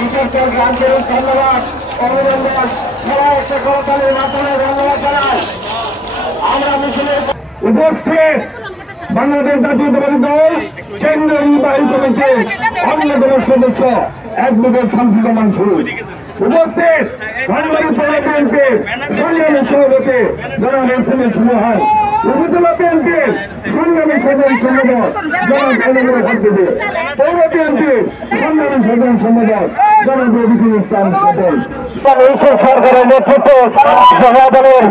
বিশেষ আন্তরিক ধন্যবাদ অভিনন্দন সবাই একটা করতালির মাধ্যমে ধন্যবাদ জানাই। আমরা মিছিলের উপস্থিত বাংলাদেশ জাতীয়তাবাদী দল কেন্দ্রীয় নির্বাহী কমিটির অন্যতম সদস্য অ্যাডভোকেট শামসুজ্জামান শুরু, উপস্থিত ধনবাড়ী পৌর বিএনপির সংগ্রামী সভাপতি জনাব এসএম সুমহান, উপজেলা বিএনপির সংগ্রামী সাধারণ সম্পাদক জনাব এনামুল হক বিবি, পৌর বিএনপির সংগ্রামী সাধারণ সম্পাদক জনাব রফিকুল ইসলাম সফল, সরকারের নেতৃত্বে জনগণের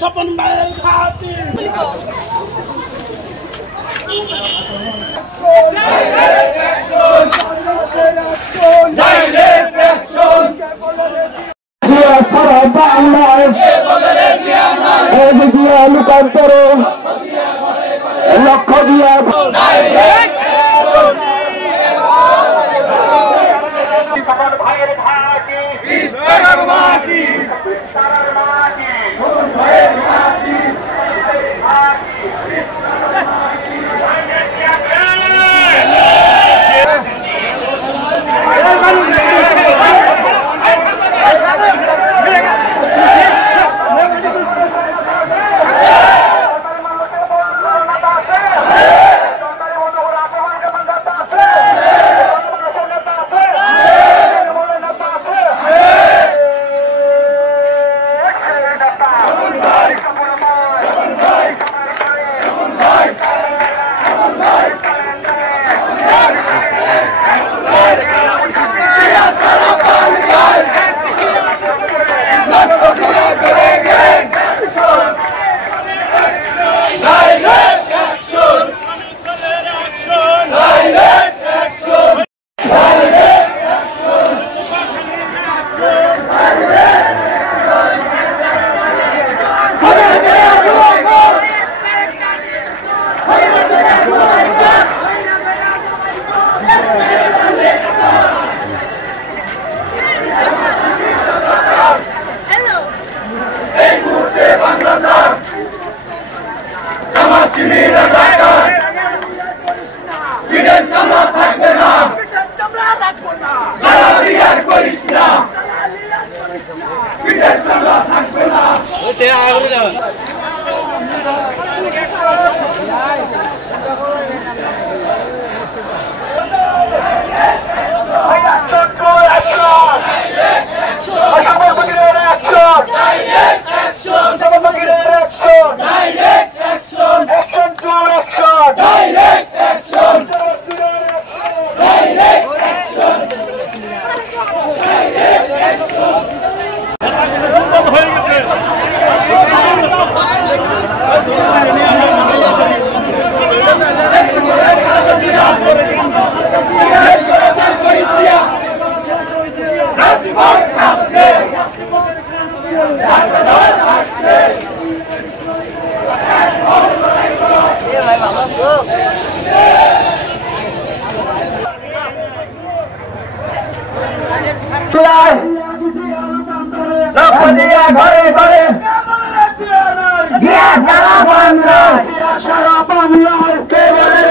স্বপন ভাইয়ের ঘাটি লক্ষ্য দিয়া ভাইয়ের ঘাটি ঘরে ঘরে সারা বাংলায় কে বলে